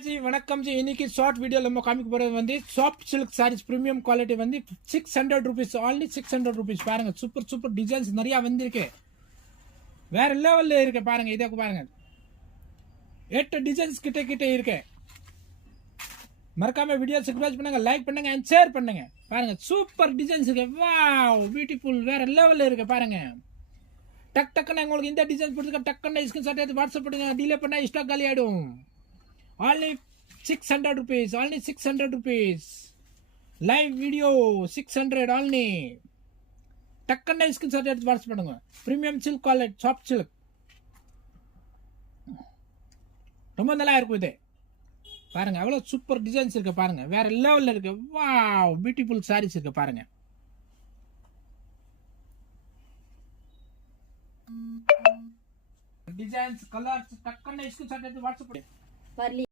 जी वनकम जी इनकी short video நம்ம காமிக்க போறது வந்து soft silk sarees premium quality வந்து 600 rupees only 600 rupees பாருங்க சூப்பர் சூப்பர் டிசைன்ஸ் நிறைய வந்திருக்கு வேற லெவல்ல இருக்கு பாருங்க இத பாருங்க 8 டிசைன்ஸ் கிட்ட இருக்கு மறக்காம வீடியோ சப்ஸ்கிரைப் பண்ணுங்க லைக் பண்ணுங்க and ஷேர் பண்ணுங்க பாருங்க சூப்பர் டிசைன்ஸ் இருக்கு வாவ் பியூட்டிஃபுல் வேற லெவல்ல இருக்கு பாருங்க டக் டக்குன்னு உங்களுக்கு இந்த டிசைன் பிடிச்சிருக்க டக்குன்னு ஸ்கிரீன்ஷாட் எடுத்து வாட்ஸ்அப் பண்ணுங்க டிலே பண்ணா ஸ்டாக் காலி ஆயிடும் only 600 rupees only 600 rupees live video 600 only டக்குன்னு ஸ்கிரீன்ஷாட் எடுத்து வாட்ஸ்அப் பண்ணுங்க premium silk quality soft silk ரொம்ப நல்லா இருக்கும் இது பாருங்க அவ்வளவு சூப்பர் டிசைன்ஸ் இருக்கு பாருங்க வேற லெவல்ல இருக்கு வாவ் பியூட்டிஃபுல் சாரீஸ் இருக்கு பாருங்க டிசைன்ஸ் கலர்ஸ் டக்குன்னு ஸ்கிரீன்ஷாட் எடுத்து வாட்ஸ்அப் பண்ணுங்க